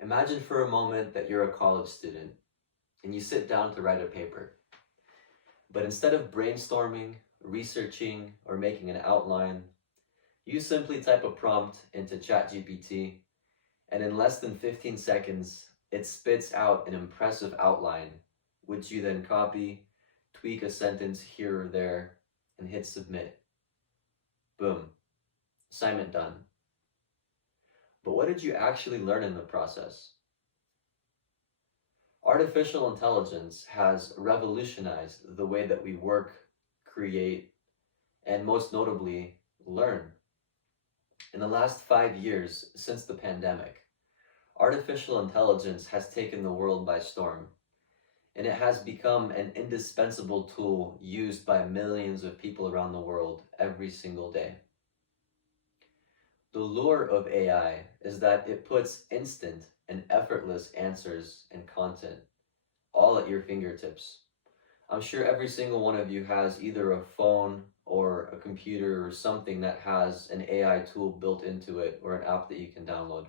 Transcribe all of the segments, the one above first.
Imagine for a moment that you're a college student and you sit down to write a paper. But instead of brainstorming, researching, or making an outline, you simply type a prompt into ChatGPT, and in less than 15 seconds, it spits out an impressive outline, which you then copy, tweak a sentence here or there, and hit submit. Boom, assignment done. But what did you actually learn in the process? Artificial intelligence has revolutionized the way that we work, create, and most notably, learn. In the last 5 years since the pandemic, artificial intelligence has taken the world by storm, and it has become an indispensable tool used by millions of people around the world every single day. The lure of AI is that it puts instant and effortless answers and content all at your fingertips. I'm sure every single one of you has either a phone or a computer or something that has an AI tool built into it or an app that you can download.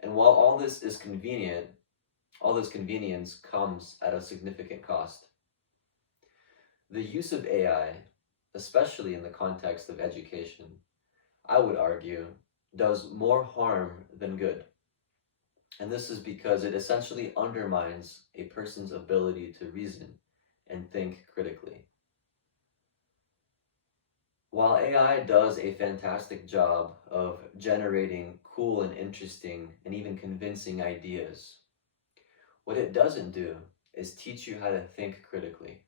And while all this is convenient, all this convenience comes at a significant cost. The use of AI, especially in the context of education, I would argue, does more harm than good. And this is because it essentially undermines a person's ability to reason and think critically. While AI does a fantastic job of generating cool and interesting and even convincing ideas, what it doesn't do is teach you how to think critically,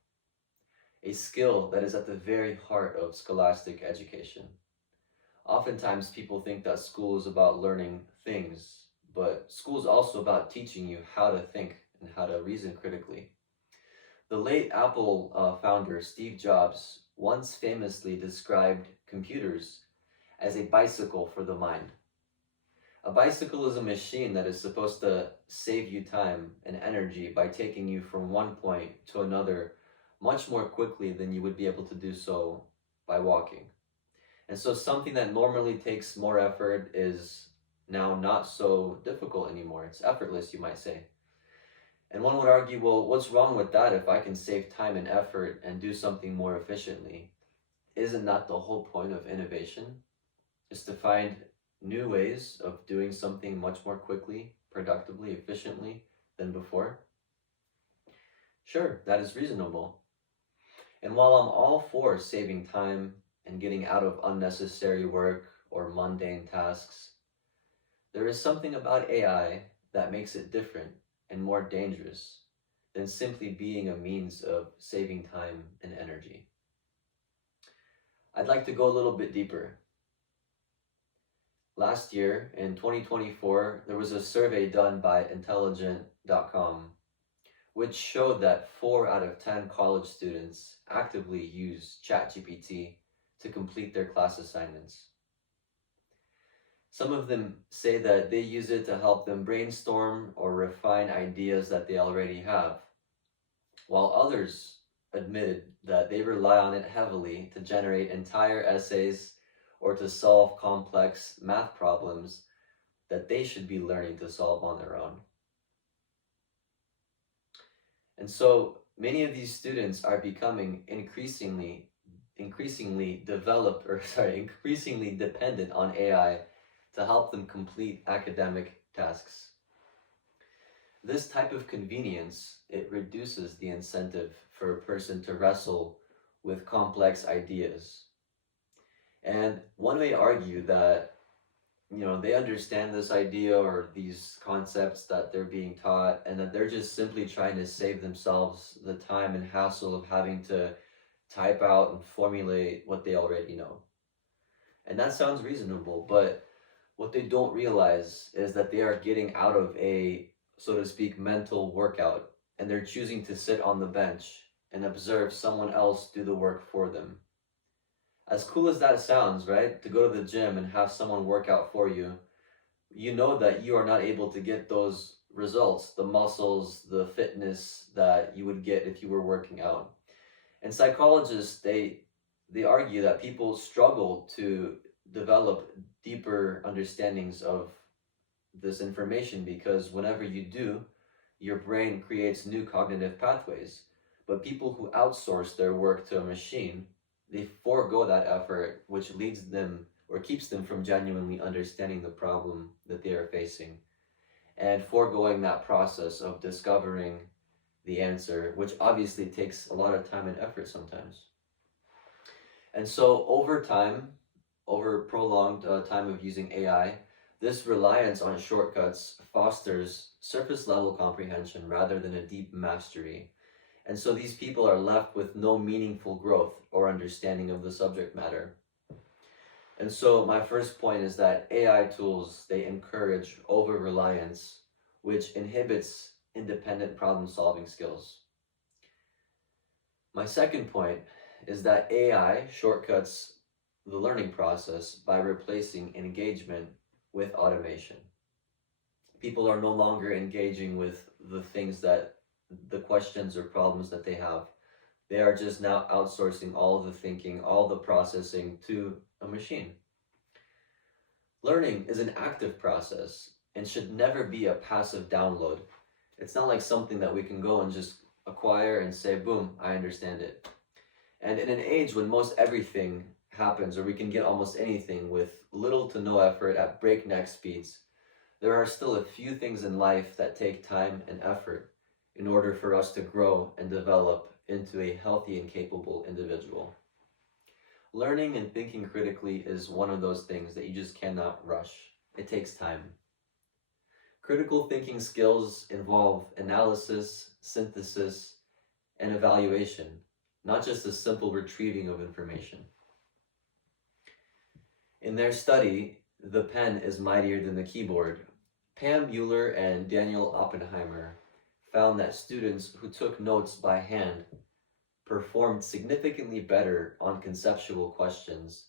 a skill that is at the very heart of scholastic education. Oftentimes, people think that school is about learning things, but school is also about teaching you how to think and how to reason critically. The late Apple founder Steve Jobs once famously described computers as a bicycle for the mind. A bicycle is a machine that is supposed to save you time and energy by taking you from one point to another much more quickly than you would be able to do so by walking. And so something that normally takes more effort is now not so difficult anymore. It's effortless, you might say. And one would argue, well, what's wrong with that if I can save time and effort and do something more efficiently? Isn't that the whole point of innovation? Is to find new ways of doing something much more quickly, productively, efficiently than before? Sure, that is reasonable. And while I'm all for saving time and getting out of unnecessary work or mundane tasks, there is something about AI that makes it different and more dangerous than simply being a means of saving time and energy. I'd like to go a little bit deeper. Last year, in 2024, there was a survey done by intelligent.com which showed that 4 out of 10 college students actively use ChatGPT to complete their class assignments. Some of them say that they use it to help them brainstorm or refine ideas that they already have, while others admitted that they rely on it heavily to generate entire essays or to solve complex math problems that they should be learning to solve on their own. And so many of these students are becoming increasingly developed or increasingly dependent on AI to help them complete academic tasks. This type of convenience, it reduces the incentive for a person to wrestle with complex ideas. And one may argue that they understand this idea or these concepts that they're being taught, and that they're just simply trying to save themselves the time and hassle of having to type out and formulate what they already know. And that sounds reasonable, but what they don't realize is that they are getting out of a, so to speak, mental workout, and they're choosing to sit on the bench and observe someone else do the work for them. As cool as that sounds, right? To go to the gym and have someone work out for you, you know that you are not able to get those results, the muscles, the fitness that you would get if you were working out. And psychologists, they argue that people struggle to develop deeper understandings of this information because whenever you do, your brain creates new cognitive pathways. But people who outsource their work to a machine, they forego that effort, which leads them or keeps them from genuinely understanding the problem that they are facing and foregoing that process of discovering the answer, which obviously takes a lot of time and effort sometimes. And so over time, over prolonged time of using AI, this reliance on shortcuts fosters surface level comprehension rather than a deep mastery. And so these people are left with no meaningful growth or understanding of the subject matter. And so my first point is that AI tools, they encourage over reliance, which inhibits independent problem solving skills. My second point is that AI shortcuts the learning process by replacing engagement with automation. People are no longer engaging with the things that the questions or problems that they have. They are just now outsourcing all of the thinking, all the processing to a machine. Learning is an active process and should never be a passive download. It's not like something that we can go and just acquire and say, boom, I understand it. And in an age when most everything happens, or we can get almost anything with little to no effort at breakneck speeds, there are still a few things in life that take time and effort in order for us to grow and develop into a healthy and capable individual. Learning and thinking critically is one of those things that you just cannot rush. It takes time. Critical thinking skills involve analysis, synthesis, and evaluation, not just the simple retrieving of information. In their study, The Pen is Mightier Than the Keyboard, Pam Mueller and Daniel Oppenheimer found that students who took notes by hand performed significantly better on conceptual questions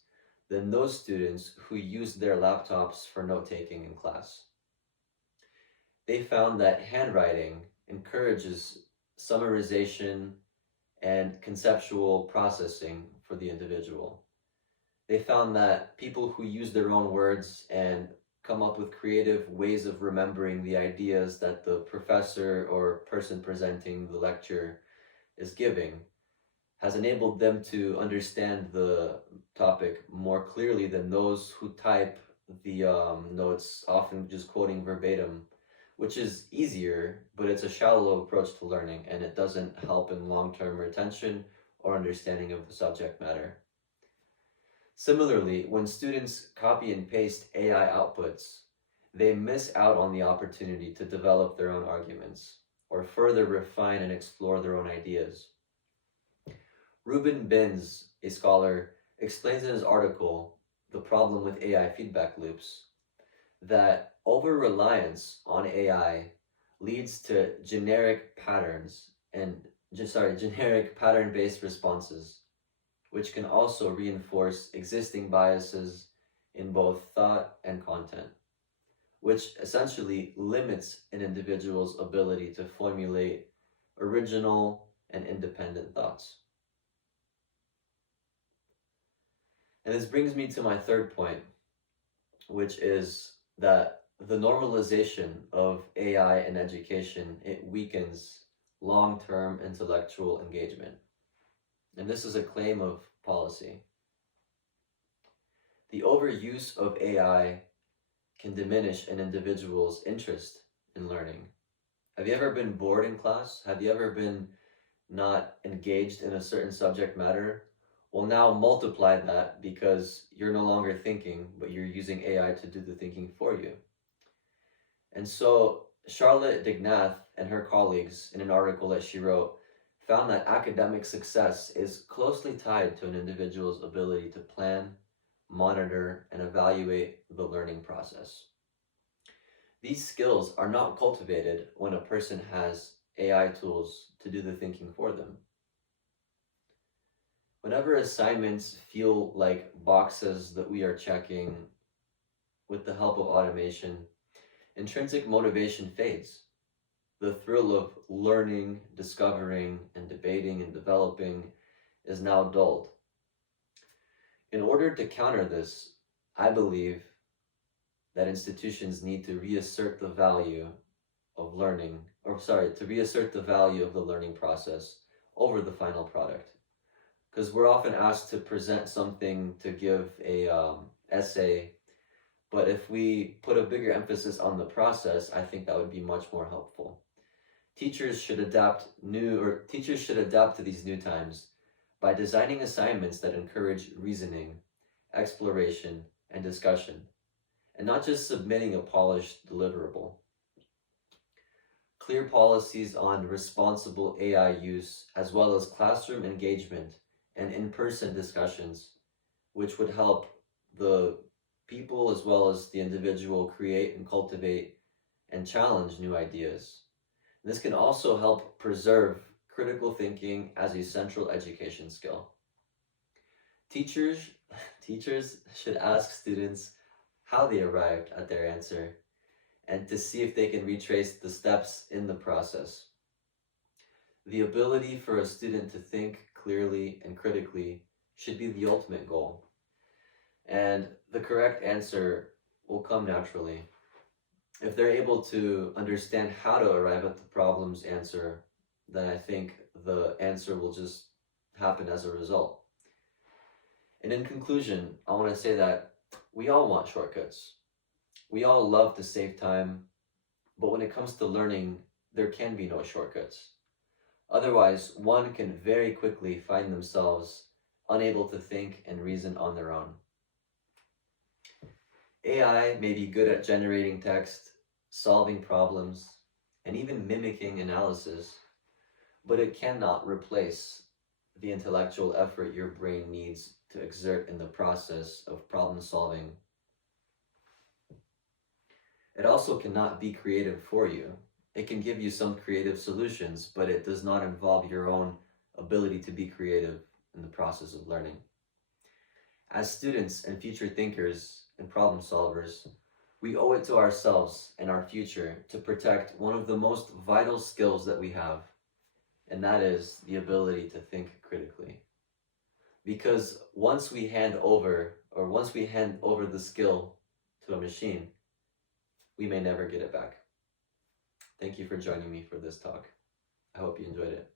than those students who used their laptops for note-taking in class. They found that handwriting encourages summarization and conceptual processing for the individual. They found that people who use their own words and come up with creative ways of remembering the ideas that the professor or person presenting the lecture is giving has enabled them to understand the topic more clearly than those who type the notes, often just quoting verbatim, which is easier, but it's a shallow approach to learning and it doesn't help in long-term retention or understanding of the subject matter. Similarly, when students copy and paste AI outputs, they miss out on the opportunity to develop their own arguments or further refine and explore their own ideas. Ruben Binz, a scholar, explains in his article, The Problem with AI Feedback Loops, that over-reliance on AI leads to generic pattern-based responses, which can also reinforce existing biases in both thought and content, which essentially limits an individual's ability to formulate original and independent thoughts. And this brings me to my third point, which is that the normalization of AI in education, it weakens long-term intellectual engagement. And this is a claim of policy. The overuse of AI can diminish an individual's interest in learning. Have you ever been bored in class? Have you ever been not engaged in a certain subject matter? Well, now multiply that because you're no longer thinking, but you're using AI to do the thinking for you. And so Charlotte Dignath and her colleagues, in an article that she wrote, found that academic success is closely tied to an individual's ability to plan, monitor, and evaluate the learning process. These skills are not cultivated when a person has AI tools to do the thinking for them. Whenever assignments feel like boxes that we are checking with the help of automation, intrinsic motivation fades. The thrill of learning, discovering, and debating and developing is now dulled. In order to counter this, I believe that institutions need to reassert the value of learning, or sorry, to reassert the value of the learning process over the final product. Because we're often asked to present something, to give a essay, but if we put a bigger emphasis on the process, I think that would be much more helpful. Teachers should adapt to these new times by designing assignments that encourage reasoning, exploration, and discussion, and not just submitting a polished deliverable. Clear policies on responsible AI use, as well as classroom engagement and in-person discussions, which would help the people as well as the individual create and cultivate and challenge new ideas. This can also help preserve critical thinking as a central education skill. Teachers, teachers should ask students how they arrived at their answer and to see if they can retrace the steps in the process. The ability for a student to think clearly and critically should be the ultimate goal, and the correct answer will come naturally. If they're able to understand how to arrive at the problem's answer, then I think the answer will just happen as a result. And in conclusion, I want to say that we all want shortcuts. We all love to save time, but when it comes to learning, there can be no shortcuts. Otherwise, one can very quickly find themselves unable to think and reason on their own. AI may be good at generating text, solving problems, and even mimicking analysis, but it cannot replace the intellectual effort your brain needs to exert in the process of problem solving. It also cannot be creative for you. It can give you some creative solutions, but it does not involve your own ability to be creative in the process of learning. As students and future thinkers and problem solvers, we owe it to ourselves and our future to protect one of the most vital skills that we have, and that is the ability to think critically. Because once we hand over the skill to a machine, we may never get it back. Thank you for joining me for this talk. I hope you enjoyed it.